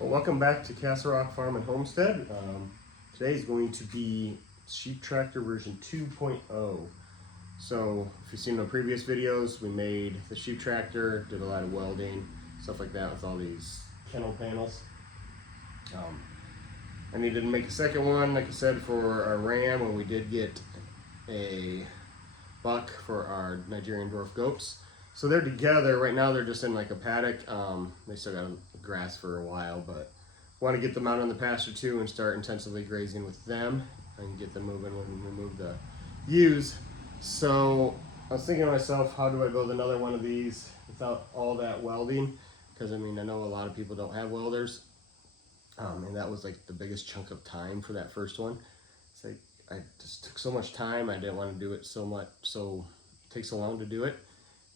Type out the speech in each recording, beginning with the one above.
Well, welcome back to Castle Rock Farm and Homestead. Today is going to be Sheep Tractor version 2.0. So, if you've seen the previous videos, we made the sheep tractor, did a lot of welding, stuff like that with all these kennel panels. I needed to make a second one, like I said, for our ram, and we did get a buck for our Nigerian dwarf goats. So they're together right now. They're just in like a paddock. They still got grass for a while, but want to get them out on the pasture too and start intensively grazing with them and get them moving when we move the ewes. So I was thinking to myself, how do I build another one of these without all that welding? Because I mean, I know a lot of people don't have welders, and that was like the biggest chunk of time for that first one. It's like I just took so much time. I didn't want to do it take so long to do it.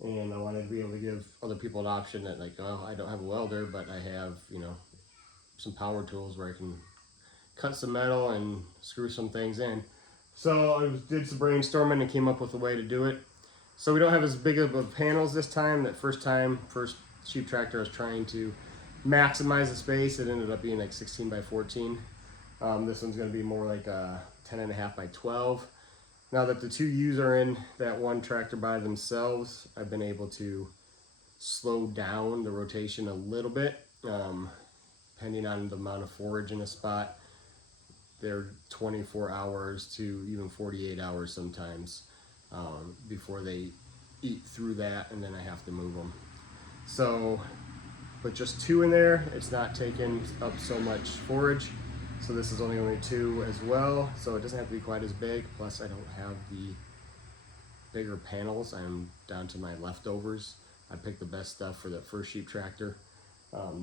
And I wanted to be able to give other people an option that, like, oh, I don't have a welder, but I have, some power tools where I can cut some metal and screw some things in. So I did some brainstorming and came up with a way to do it. So we don't have as big of panels this time. That first sheep tractor, I was trying to maximize the space. It ended up being like 16 by 14. This one's going to be more like a 10.5 by 12. Now that the two ewes are in that one tractor by themselves, I've been able to slow down the rotation a little bit, depending on the amount of forage in a spot. They're 24 hours to even 48 hours sometimes before they eat through that, and then I have to move them. So, with just two in there, it's not taking up so much forage. So this is only two as well, so it doesn't have to be quite as big. Plus I don't have the bigger panels. I'm down to my leftovers. I picked the best stuff for that first sheep tractor.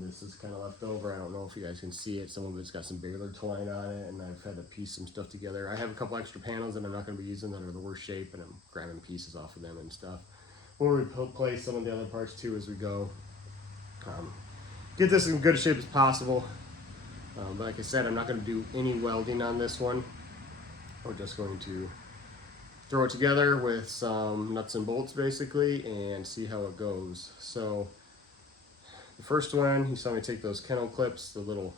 This is kind of left over. I don't know if you guys can see it. Some of it's got some baler twine on it, and I've had to piece some stuff together. I have a couple extra panels that I'm not going to be using that are the worst shape, and I'm grabbing pieces off of them and stuff. We'll replace some of the other parts too as we go. Get this in good shape as possible. But like I said, I'm not going to do any welding on this one. We're just going to throw it together with some nuts and bolts basically and see how it goes. So the first one, you saw me take those kennel clips, you'll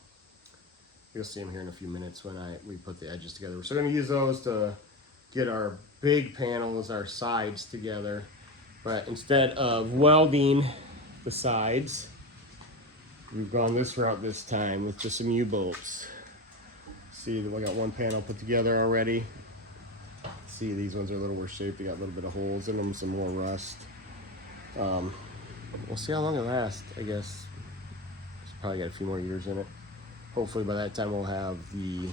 see them here in a few minutes when we put the edges together. So we're going to use those to get our big panels, our sides together. But instead of welding the sides, we've gone this route this time with just some U-bolts. See, we got one panel put together already. See, these ones are a little worse shaped. They got a little bit of holes in them, some more rust. We'll see how long it lasts, I guess. It's probably got a few more years in it. Hopefully by that time we'll have the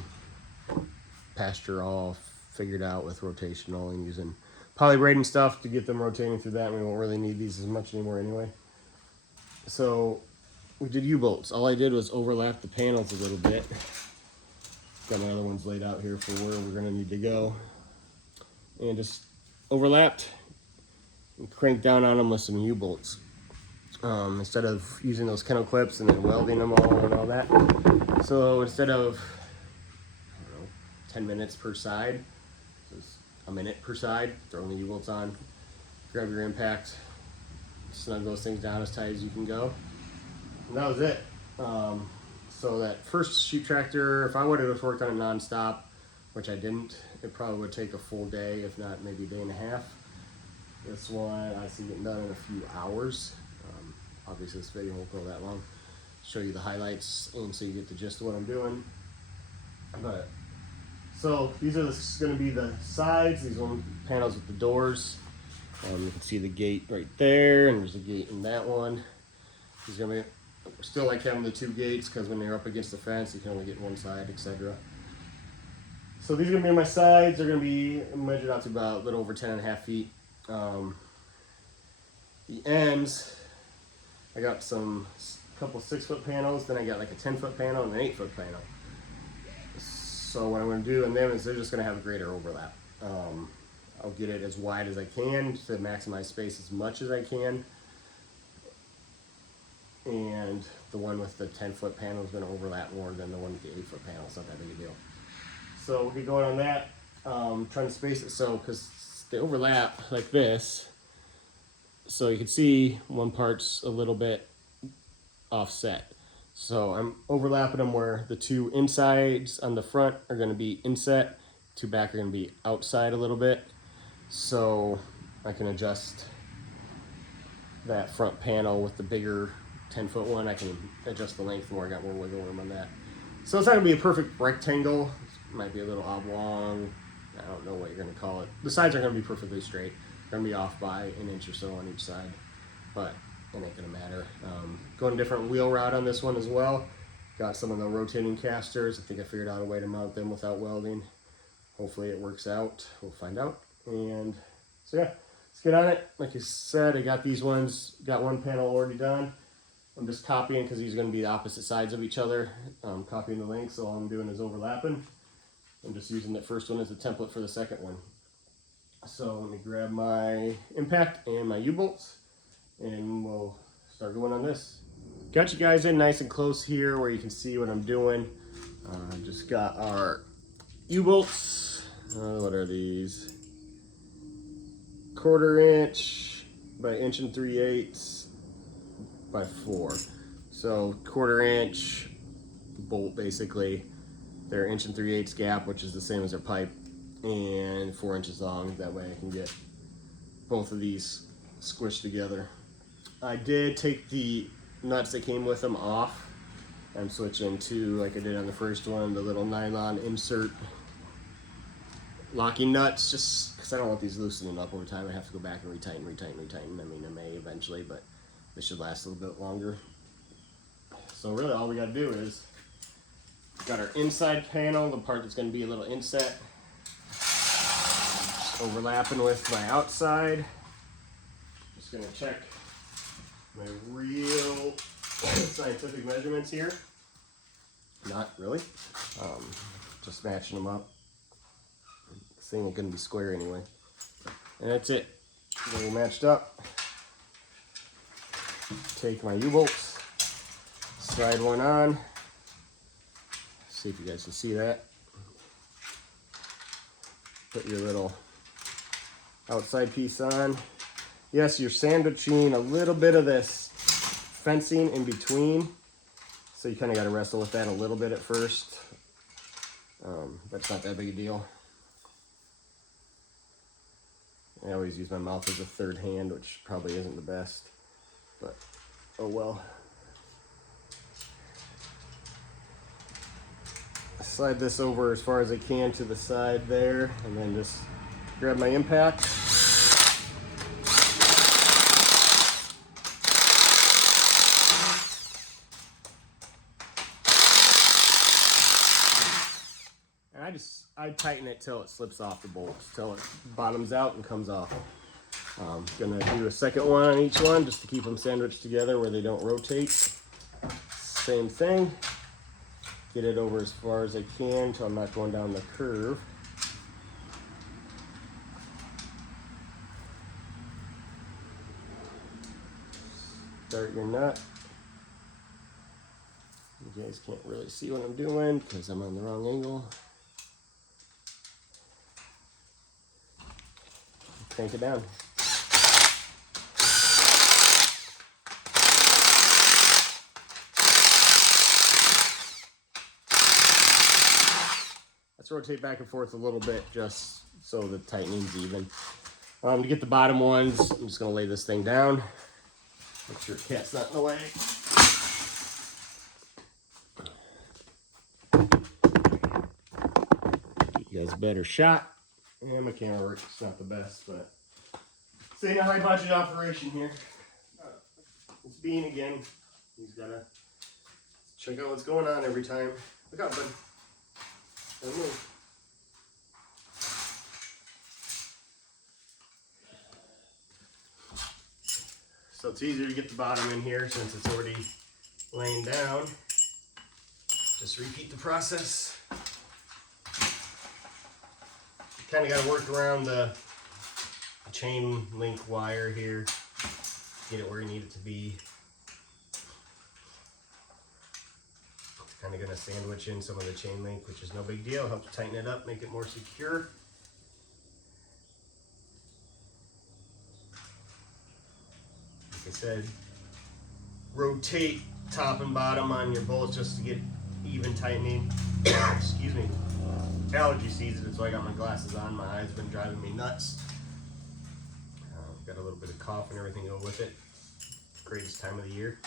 pasture all figured out with rotational and using polybraiding stuff to get them rotating through that. And we won't really need these as much anymore anyway. So we did U-bolts. All I did was overlap the panels a little bit. Got my other ones laid out here for where we're going to need to go. And just overlapped and cranked down on them with some U-bolts. Instead of using those kennel clips and then welding them all and all that. So instead of, 10 minutes per side, just a minute per side, throwing the U-bolts on, grab your impact, snug those things down as tight as you can go. And that was it. So that first sheep tractor, if I would have worked on it non-stop, which I didn't, it probably would take a full day, if not maybe a day and a half. This one I see getting done in a few hours. Obviously this video won't go that long. Show you the highlights and so you get the gist of what I'm doing. But so these are going to be the sides. These are panels with the doors. You can see the gate right there, and there's a gate in that one. These are going to be still like having the two gates because when you're up against the fence, you can only get one side, etc. So these are going to be my sides. They're going to be measured out to about a little over 10.5 feet. The ends, I got couple 6-foot panels, then I got like a 10-foot panel and an 8-foot panel. So what I'm going to do in them is they're just going to have a greater overlap. I'll get it as wide as I can to maximize space as much as I can. And the one with the 10-foot panel is going to overlap more than the one with the 8-foot panel. It's not that big a deal. So we'll get going on that. Trying to space it so, because they overlap like this. So you can see one part's a little bit offset. So I'm overlapping them where the two insides on the front are going to be inset, two back are going to be outside a little bit. So I can adjust that front panel with the bigger 10-foot one. I can adjust the length more. I got more wiggle room on that. So it's not going to be a perfect rectangle. It might be a little oblong. I don't know what you're going to call it. The sides are going to be perfectly straight. They're going to be off by an inch or so on each side, but it ain't going to matter. Going a different wheel route on this one as well. Got some of the rotating casters. I think I figured out a way to mount them without welding. Hopefully it works out. We'll find out. And so yeah, let's get on it. Like I said, I got these ones, got one panel already done. I'm just copying because these are going to be the opposite sides of each other. Copying the link, so all I'm doing is overlapping. I'm just using that first one as a template for the second one. So let me grab my impact and my U-bolts and we'll start going on this. Got you guys in nice and close here where you can see what I'm doing. Just got our U-bolts. What are these? 1/4 inch by 1 3/8 by 4. So 1/4 inch bolt basically. Their 1 3/8 gap, which is the same as their pipe, and 4 inches long. That way I can get both of these squished together. I did take the nuts that came with them off. I'm switching to, like I did on the first one, the little nylon insert locking nuts, just because I don't want these loosening up over time. I have to go back and retighten. I mean, I may eventually, but they should last a little bit longer. So really all we got to do is, got our inside panel, the part that's going to be a little inset, just overlapping with my outside. Just going to check my real scientific measurements here. Not really. Just matching them up. This thing ain't going to be square anyway. And that's it. They're matched up. Take my U-bolts, slide one on. See if you guys can see that. Put your little outside piece on. Yes, you're sandwiching a little bit of this fencing in between, so you kind of got to wrestle with that a little bit at first. But it's not that big a deal. I always use my mouth as a third hand, which probably isn't the best, but oh well. Slide this over as far as I can to the side there, and then just grab my impact. And I tighten it till it slips off the bolts, till it bottoms out and comes off. Gonna do a second one on each one just to keep them sandwiched together where they don't rotate. Same thing. Get it over as far as I can until I'm not going down the curve. Start your nut. You guys can't really see what I'm doing because I'm on the wrong angle. Crank it down. Let's rotate back and forth a little bit just so the tightening's even. To get the bottom ones, I'm just going to lay this thing down. Make sure the cat's not in the way. Get you guys a better shot. Yeah, my camera work is not the best, but this ain't a high budget operation here. It's Bean again. He's got to check out what's going on every time. Look out, bud. Don't move. So it's easier to get the bottom in here since it's already laying down. Just repeat the process. Kind of got to work around the chain link wire here. Get it where you need it to be. It's kind of going to sandwich in some of the chain link, which is no big deal. Helps tighten it up, make it more secure. Like I said, rotate top and bottom on your bolts just to get even tightening. Excuse me. Allergy season, so I got my glasses on. My eyes have been driving me nuts. Got a little bit of cough and everything to go with it. Greatest time of the year.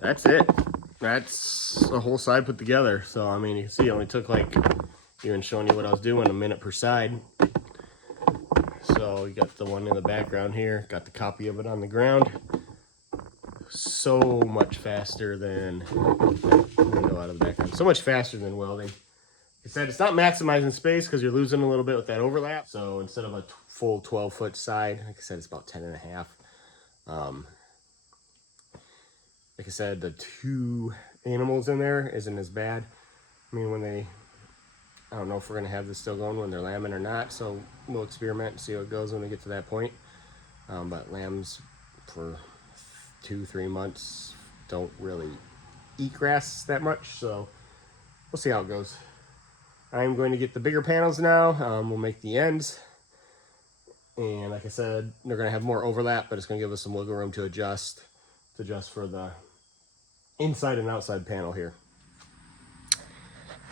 That's it. That's the whole side put together. So, I mean, you can see it only took like, even showing you what I was doing, a minute per side. So, you got the one in the background here. Got the copy of it on the ground. So much faster than, window out of the background. So much faster than welding. Like I said, it's not maximizing space because you're losing a little bit with that overlap. So, instead of a full 12-foot side, like I said, it's about 10.5. Like I said, the 2 animals in there isn't as bad. I mean, when they, I don't know if we're gonna have this still going when they're lambing or not, so we'll experiment and see how it goes when we get to that point. But lambs for 2-3 months don't really eat grass that much, so we'll see how it goes. I'm going to get the bigger panels now. We'll make the ends. And like I said, they're gonna have more overlap, but it's gonna give us some wiggle room to adjust for the inside and outside panel here.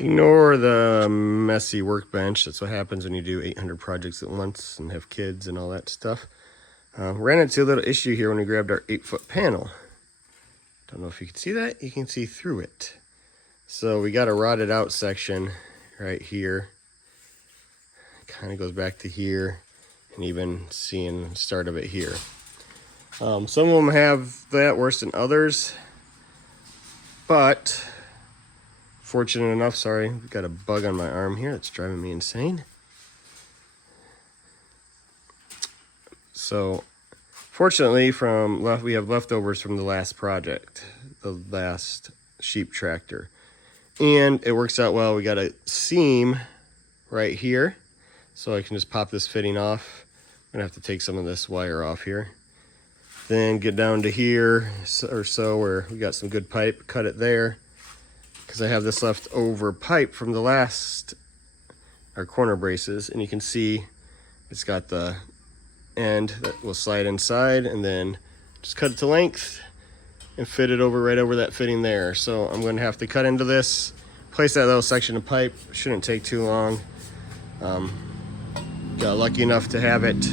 Ignore the messy workbench. That's what happens when you do 800 projects at once and have kids and all that stuff. Ran into a little issue here when we grabbed our 8-foot panel. Don't know if you can see that. You can see through it. So we got a rotted out section right here. Kind of goes back to here, and even seeing the start of it here. Some of them have that worse than others, but fortunate enough, sorry, I've got a bug on my arm here that's driving me insane. So fortunately, we have leftovers from the last project, the last sheep tractor, and it works out well. We got a seam right here, so I can just pop this fitting off. I'm gonna have to take some of this wire off here. Then get down to here or so where we got some good pipe, cut it there, because I have this leftover pipe from the last, our corner braces, and you can see it's got the end that will slide inside, and then just cut it to length and fit it over right over that fitting there. So I'm going to have to cut into this, place that little section of pipe. Shouldn't take too long. Got lucky enough to have it.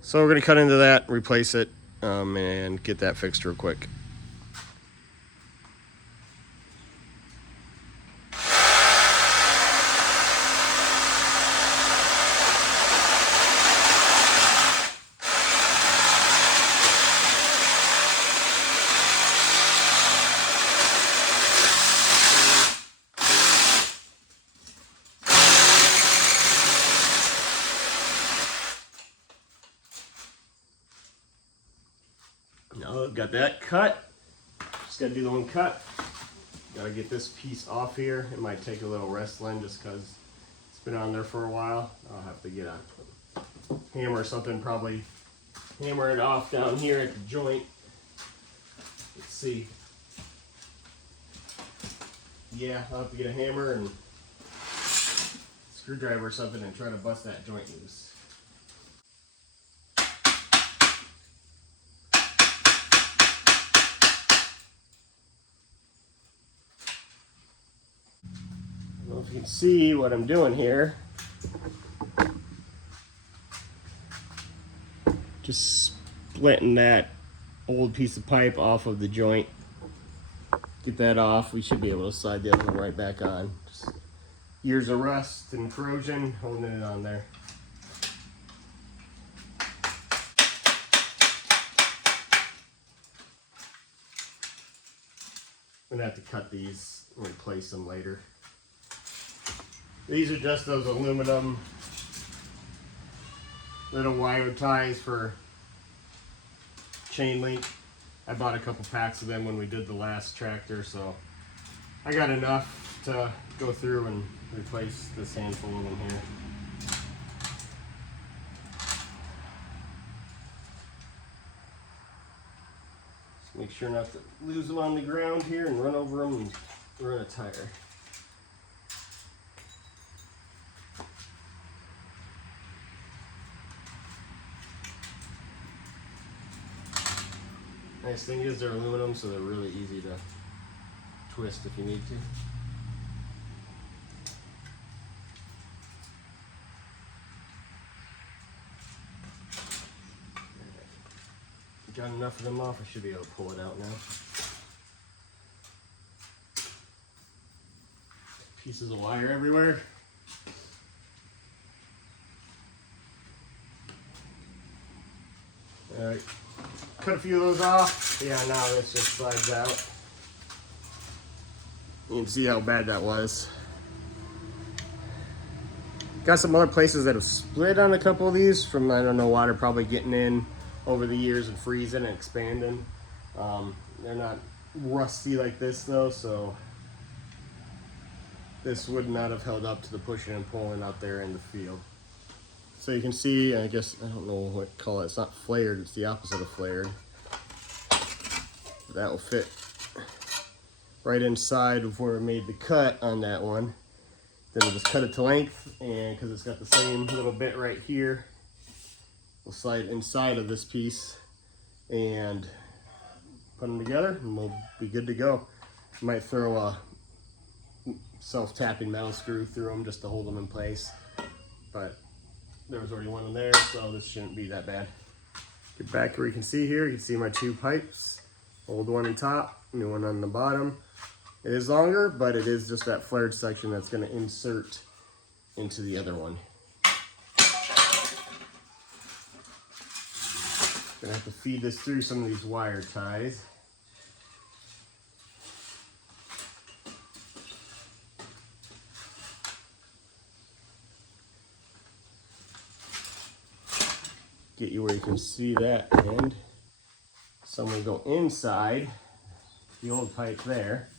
So we're going to cut into that, replace it, and get that fixed real quick. Now I've got that cut. Just gotta do the one cut. Gotta get this piece off here. It might take a little wrestling just because it's been on there for a while. I'll have to get a hammer or something, probably hammer it off down here at the joint. Let's see. Yeah, I'll have to get a hammer and screwdriver or something and try to bust that joint loose. I don't know if you can see what I'm doing here. Just splitting that old piece of pipe off of the joint. get that off, we should be able to slide the other one right back on. Just years of rust and corrosion holding it on there. I'm gonna have to cut these and replace them later. These are just those aluminum little wire ties for chain link. I bought a couple packs of them when we did the last tractor, so I got enough to go through and replace this handful of them here. Just make sure not to lose them on the ground here and run over them and run a tire. Nice thing is they're aluminum, so they're really easy to twist if you need to. Got enough of them off, I should be able to pull it out now. Pieces of wire everywhere. Alright, cut a few of those off. Yeah, now this just slides out. You can see how bad that was. Got some other places that have split on a couple of these from, I don't know, water probably getting in over the years and freezing and expanding. They're not rusty like this though, so this would not have held up to the pushing and pulling out there in the field. So you can see, I guess, I don't know what to call it. It's not flared, it's the opposite of flared. That will fit right inside of where we made the cut on that one. Then we'll just cut it to length, and because it's got the same little bit right here, we'll slide inside of this piece and put them together and we'll be good to go. Might throw a self-tapping metal screw through them just to hold them in place, but there was already one in there, so this shouldn't be that bad. Get back where you can see here, you can see my two pipes. Old one on top, new one on the bottom. It is longer, but it is just that flared section that's going to insert into the other one. Gonna have to feed this through some of these wire ties. Get you where you can see that end. So I'm gonna go inside the old pipe there.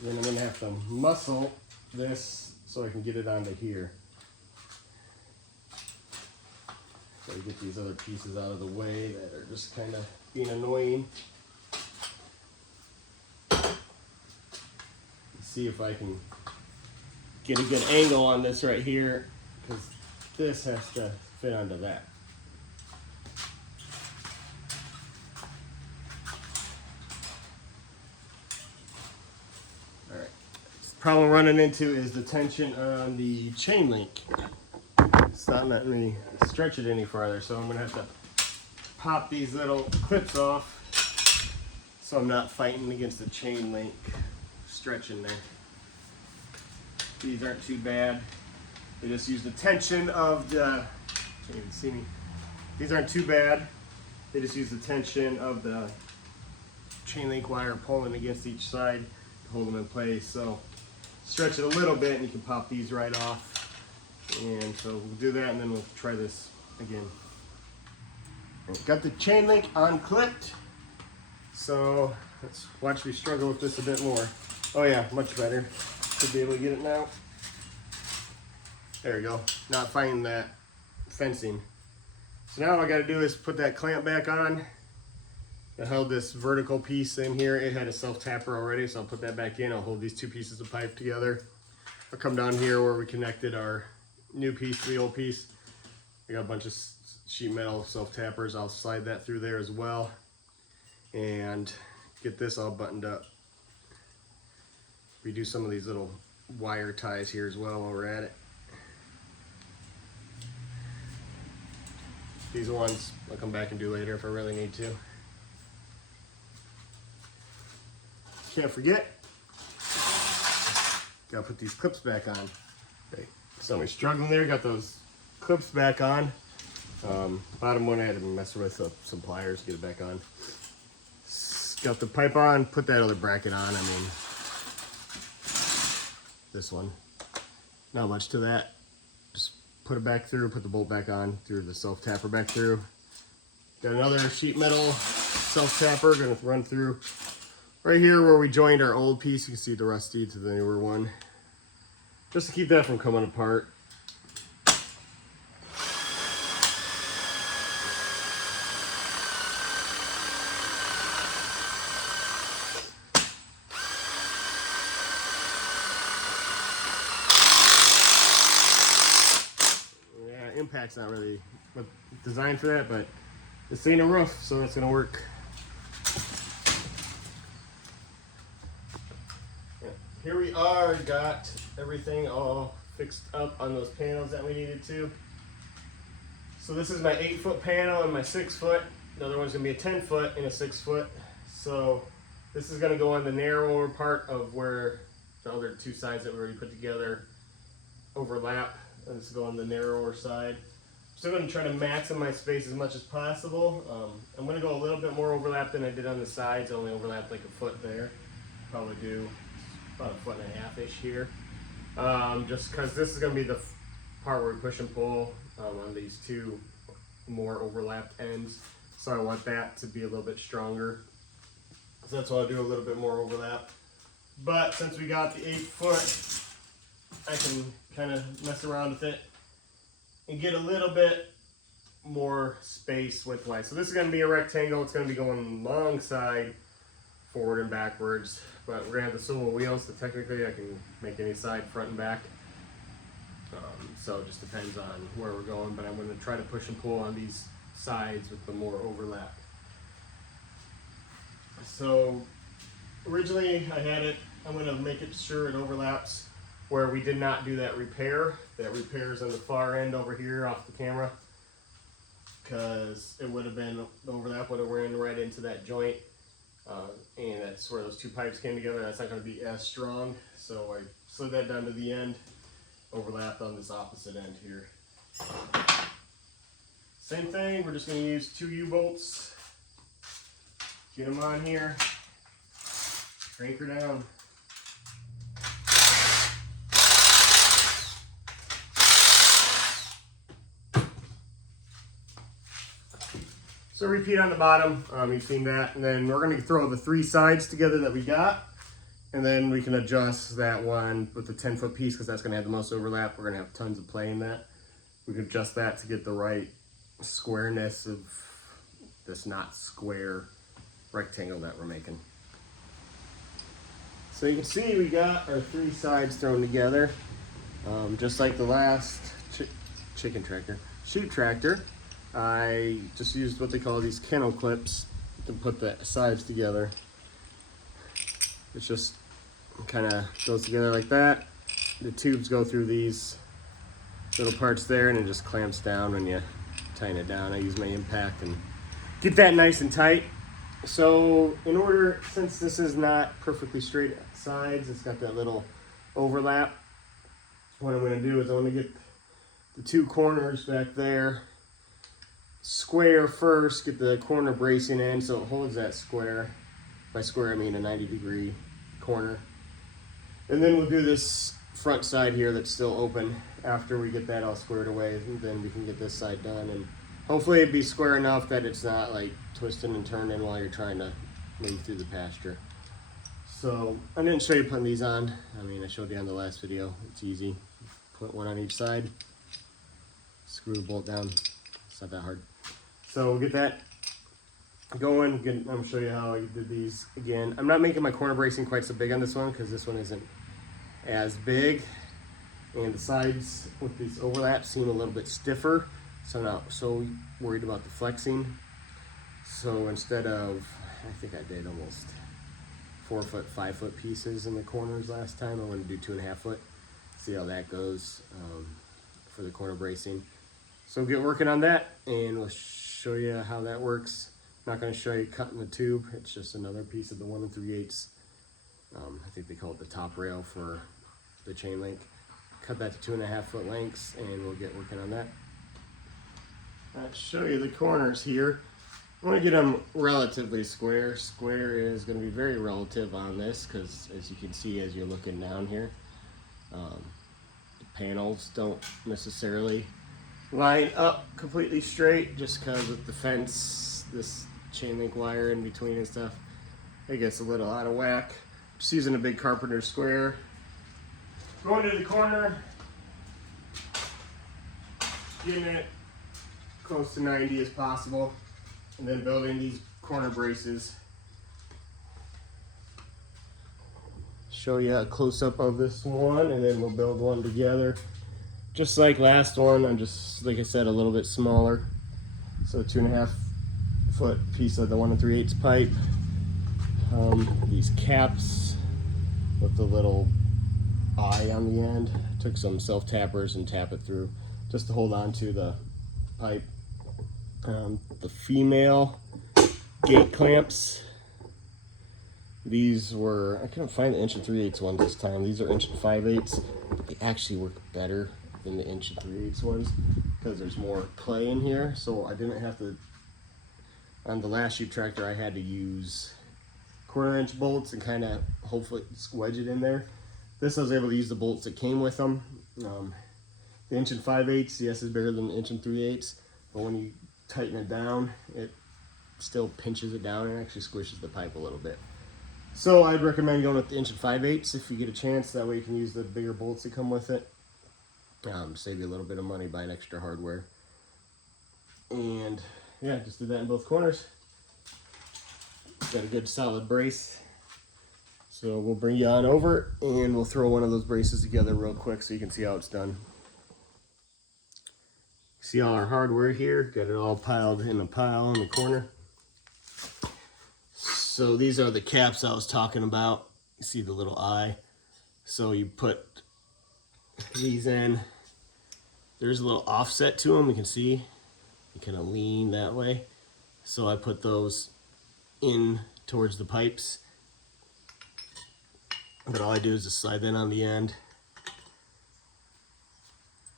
Then I'm gonna have to muscle this so I can get it onto here. So I get these other pieces out of the way that are just kind of being annoying. See if I can get a good angle on this right here, because this has to fit onto that. All right. The problem I'm running into is the tension on the chain link. It's not letting me stretch it any farther, so I'm gonna have to pop these little clips off so I'm not fighting against the chain link stretching there. These aren't too bad. They just use the tension of the, can't even see me. These aren't too bad. They just use the tension of the chain link wire pulling against each side to hold them in place. So stretch it a little bit and you can pop these right off. And so we'll do that and then we'll try this again. Got the chain link unclipped. So let's watch me struggle with this a bit more. Oh yeah, much better. Should be able to get it now. There we go. Not finding that fencing. So now all I gotta do is put that clamp back on. I held this vertical piece in here. It had a self-tapper already, so I'll put that back in. I'll hold these two pieces of pipe together. I'll come down here where we connected our new piece to the old piece. I got a bunch of sheet metal self-tappers. I'll slide that through there as well and get this all buttoned up. We do some of these little wire ties here as well while we're at it. These ones I'll come back and do later if I really need to. can't forget, gotta put these clips back on. Okay. So we're struggling there, got those clips back on. Bottom one I had to mess with some pliers, get it back on. Got the pipe on, put that other bracket on. I mean, this one. Not much to that. Just put it back through, put the bolt back on, through the self-tapper back through. Got another sheet metal self-tapper, gonna run through right here where we joined our old piece. You can see the rusty to the newer one. Just to keep that from coming apart. Impact's not really designed for that, but this ain't a roof, so it's gonna work. Yeah. Here we are, got everything all fixed up on those panels that we needed to. So this is my 8-foot panel and my 6-foot. The other one's gonna be a 10-foot and a 6-foot. So this is gonna go on the narrower part of where the other two sides that we already put together overlap. This will go on the narrower side. Still going to try to maximize space as much as possible. I'm going to go a little bit more overlap than I did on the sides. I only overlapped like a foot there. Probably do about 1.5-ish here. Just because this is going to be the part where we push and pull on these two more overlapped ends. So I want that to be a little bit stronger. So that's why I'll do a little bit more overlap. But since we got the 8-foot, I can kind of mess around with it and get a little bit more space width-wise. So this is going to be a rectangle. It's going to be going alongside forward and backwards, but we're going to have the swivel wheels, so technically I can make any side front and back. So it just depends on where we're going, but I'm going to try to push and pull on these sides with the more overlap. So originally I had it, I'm going to make it sure it overlaps where we did not do that repair. That repair is on the far end over here off the camera, because it would have been, the overlap would have ran right into that joint, and that's where those two pipes came together. That's not going to be as strong, so I slid that down to the end, overlapped on this opposite end here. Same thing, we're just going to use 2 U-bolts, get them on here, crank her down. So repeat on the bottom, you've seen that, and then we're going to throw the 3 sides together that we got, and then we can adjust that one with the 10-foot piece because that's going to have the most overlap. We're going to have tons of play in that. We can adjust that to get the right squareness of this not square rectangle that we're making. So you can see we got our 3 sides thrown together, just like the last sheep tractor. I just used what they call these kennel clips to put the sides together. It's just kind of goes together like that. The tubes go through these little parts there, and it just clamps down when you tighten it down. I use my impact and get that nice and tight. So in order, since this is not perfectly straight sides, it's got that little overlap. What I'm going to do is I'm going to get the 2 corners back there square first, get the corner bracing in so it holds that square. By square I mean a 90-degree corner. And then we'll do this front side here that's still open after we get that all squared away, and then we can get this side done, and hopefully it'd be square enough that it's not like twisting and turning while you're trying to move through the pasture. So I didn't show you putting these on. I mean, I showed you on the last video. It's easy. Put one on each side, screw the bolt down. It's not that hard. So we'll get that going. I'm going to show you how I did these again. I'm not making my corner bracing quite so big on this one because this one isn't as big, and the sides with these overlaps seem a little bit stiffer, so I'm not so worried about the flexing. So instead of, I think I did almost 4-foot, 5-foot pieces in the corners last time, I'm going to do 2.5 foot. See how that goes for the corner bracing. So we'll get working on that, and we'll show you how that works. I'm not going to show you cutting the tube. It's just another piece of the 1 3/8 I think they call it the top rail for the chain link. Cut that to 2.5 foot lengths, and we'll get working on that. I'll show you the corners here. I want to get them relatively square. Square is going to be very relative on this because, as you can see as you're looking down here, the panels don't necessarily line up completely straight just because with the fence, this chain link wire in between and stuff, it gets a little out of whack. Just using a big carpenter square. Going to the corner, getting it close to 90 as possible, and then building these corner braces. Show you a close-up of this one, and then we'll build one together. Just like last one, I'm just, like I said, a little bit smaller. So 2.5 foot piece of the 1 3/8 pipe. These caps with the little eye on the end. Took some self-tappers and tap it through just to hold on to the pipe. The female gate clamps. These were, I couldn't find the 1 3/8 ones this time. These are 1 5/8. They actually work better than the 1 3/8 ones because there's more play in here. So I didn't have to, on the last sheep tractor, I had to use 1/4 inch bolts and kind of hopefully wedge it in there. This I was able to use the bolts that came with them. The 1 5/8, yes, is bigger than the 1 3/8, but when you tighten it down, it still pinches it down and actually squishes the pipe a little bit. So I'd recommend going with the 1 5/8 if you get a chance. That way you can use the bigger bolts that come with it. Save you a little bit of money buying extra hardware. And yeah, just did that in both corners. Got a good solid brace. So we'll bring you on over and we'll throw one of those braces together real quick so you can see how it's done. See all our hardware here, got it all piled in a pile in the corner. So these are the caps I was talking about. You see the little eye. So you put these in. There's a little offset to them, you can see. You kind of lean that way. So I put those in towards the pipes. But all I do is just slide that on the end.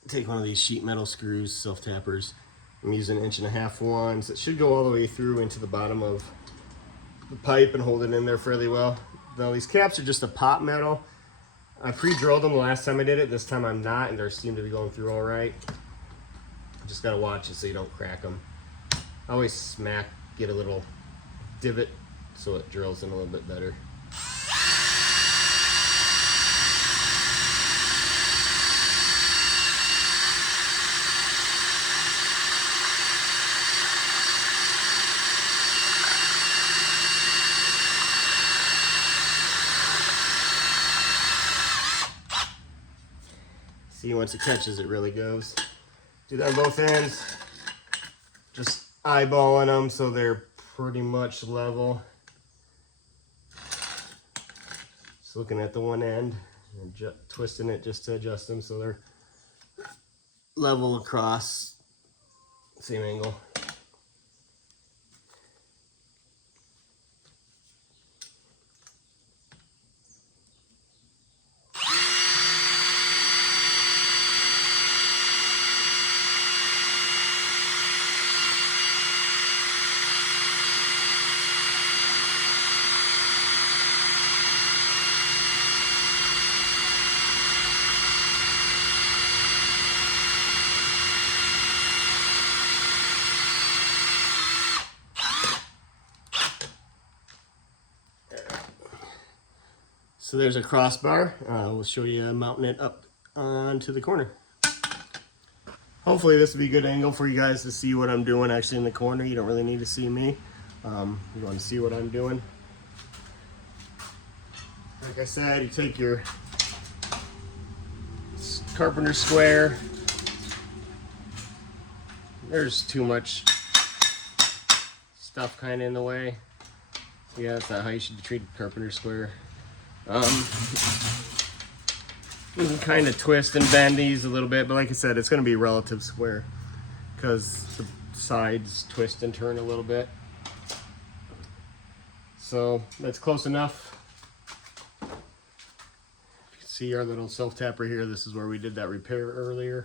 Take one of these sheet metal screws, self-tappers. I'm using 1.5 inch ones. It should go all the way through into the bottom of the pipe and hold it in there fairly well. Now these caps are just a pot metal. I pre-drilled them the last time I did it. This time I'm not, and they seem to be going through all right. Just gotta watch it so you don't crack them. I always get a little divot so it drills in a little bit better. See, once it catches, it really goes. Do that on both ends. Just eyeballing them so they're pretty much level. Just looking at the one end and twisting it just to adjust them so they're level across, same angle. So there's a crossbar. We'll show you mounting it up onto the corner. Hopefully this will be a good angle for you guys to see what I'm doing actually in the corner. You don't really need to see me. You want to see what I'm doing. Like I said, you take your carpenter square. There's too much stuff kind of in the way. Yeah, that's not how you should treat a carpenter square. You can kind of twist and bend these a little bit, but like I said, it's going to be relative square because the sides twist and turn a little bit. So that's close enough. see our little self-tapper here. This is where we did that repair earlier.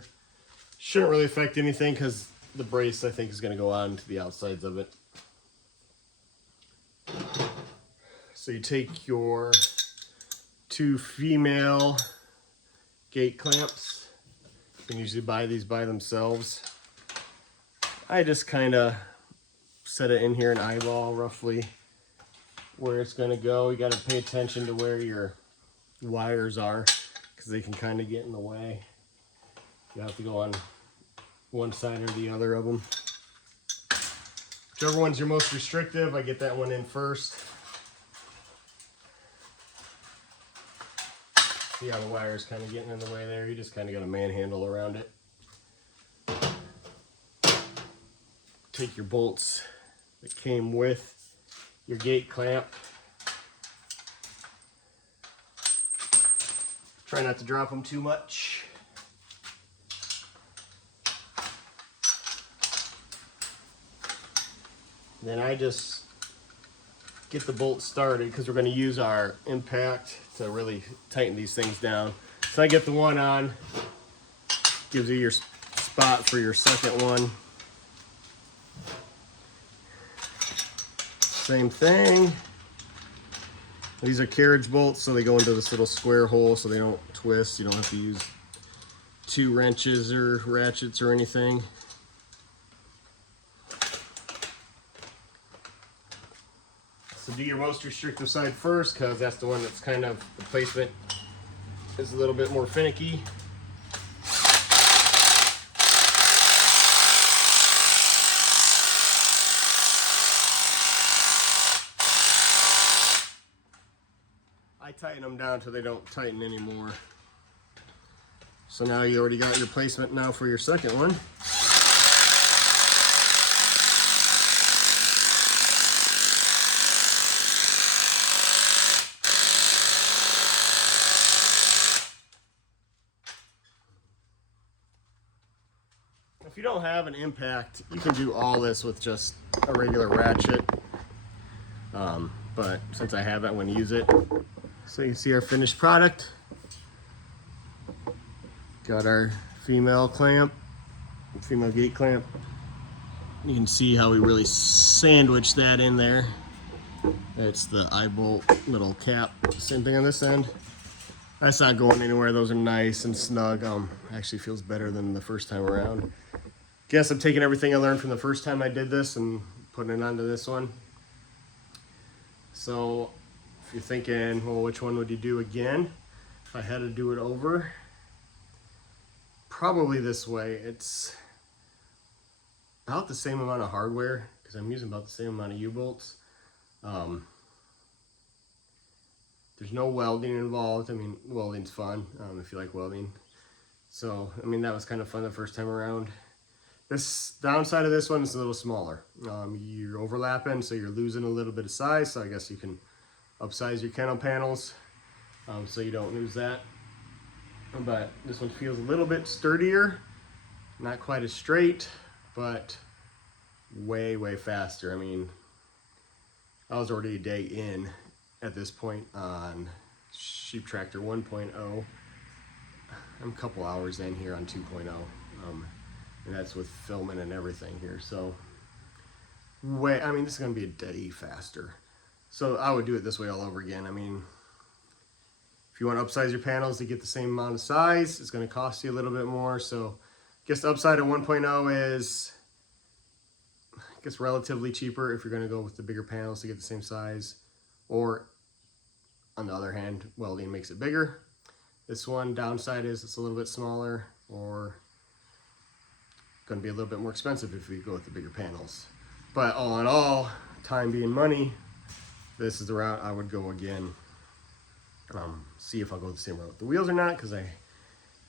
Shouldn't really affect anything because the brace, I think, is going to go on to the outsides of it. So you take your 2 female gate clamps. You can usually buy these by themselves. I just kind of set it in here and eyeball roughly where it's going to go. You got to pay attention to where your wires are because they can kind of get in the way. You have to go on one side or the other of them. Whichever one's your most restrictive, I get that one in first. See how the wire's kind of getting in the way there? You just kind of got a manhandle around it. Take your bolts that came with your gate clamp. Try not to drop them too much. Then I just get the bolt started because we're going to use our impact to really tighten these things down. So I get the one on, gives you your spot for your second one. Same thing. These are carriage bolts, so they go into this little square hole so they don't twist. You don't have to use 2 wrenches or ratchets or anything. So do your most restrictive side first because that's the one that's kind of, the placement is a little bit more finicky. I tighten them down till they don't tighten anymore. So now you already got your placement now for your second one. If you don't have an impact, you can do all this with just a regular ratchet. But since I have it, I'm going to use it. So you can see our finished product. Got our female clamp, female gate clamp. You can see how we really sandwiched that in there. That's the eye bolt little cap. Same thing on this end. That's not going anywhere. Those are nice and snug. Actually feels better than the first time around. Guess I'm taking everything I learned from the first time I did this and putting it onto this one. So if you're thinking, well, which one would you do again? If I had to do it over, probably this way. It's about the same amount of hardware because I'm using about the same amount of U-bolts. There's no welding involved. I mean, welding's fun if you like welding. So, I mean, that was kind of fun the first time around. This downside of this one is a little smaller. You're overlapping, so you're losing a little bit of size. So I guess you can upsize your kennel panels so you don't lose that. But this one feels a little bit sturdier, not quite as straight, but way, way faster. I mean, I was already a day in at this point on Sheep Tractor 1.0. I'm a couple hours in here on 2.0. And that's with filming and everything here. So, I mean, this is going to be a day faster. So I would do it this way all over again. I mean, if you want to upsize your panels to get the same amount of size, it's going to cost you a little bit more. So I guess the upside of 1.0 is, I guess, relatively cheaper if you're going to go with the bigger panels to get the same size. Or, on the other hand, welding makes it bigger. This one, downside is it's a little bit smaller, or going to be a little bit more expensive if we go with the bigger panels. But all in all, time being money, this is the route I would go again. See if I'll go the same route with the wheels or not, because I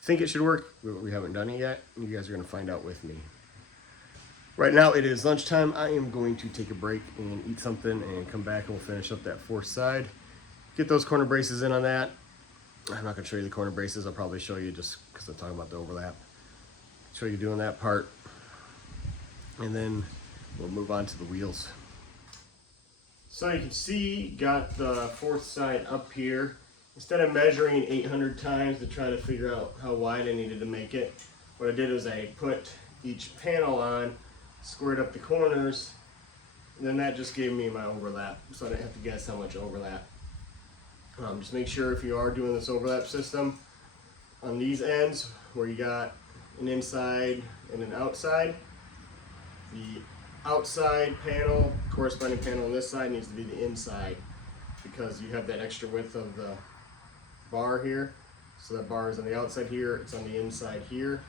think it should work. We haven't done it yet. You guys are going to find out with me. Right now it is lunchtime. I am going to take a break and eat something and come back and we'll finish up that fourth side. Get those corner braces in on that. I'm not going to show you the corner braces. I'll probably show you just because I'm talking about the overlap. Show you doing that part, and then we'll move on to the wheels. So you can see, got the fourth side up here. instead of measuring 800 times to try to figure out how wide I needed to make it, what I did was I put each panel on, squared up the corners, and then that just gave me my overlap, so I didn't have to guess how much overlap. Just make sure if you are doing this overlap system, on these ends where you got an inside and an outside, the outside panel, corresponding panel on this side needs to be the inside, because you have that extra width of the bar here. So that bar is on the outside here, it's on the inside here.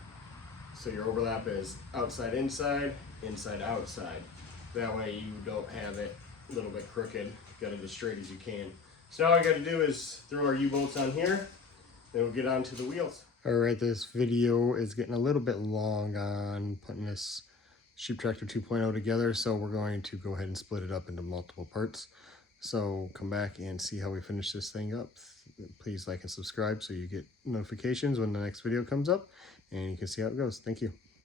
So your overlap is outside inside, inside outside. That way you don't have it a little bit crooked, got it as straight as you can. So now all I got to do is throw our U-bolts on here, then we'll get onto the wheels. Alright, this video is getting a little bit long on putting this Sheep Tractor 2.0 together, so we're going to go ahead and split it up into multiple parts. So come back and see how we finish this thing up. Please like and subscribe so you get notifications when the next video comes up, and you can see how it goes. Thank you.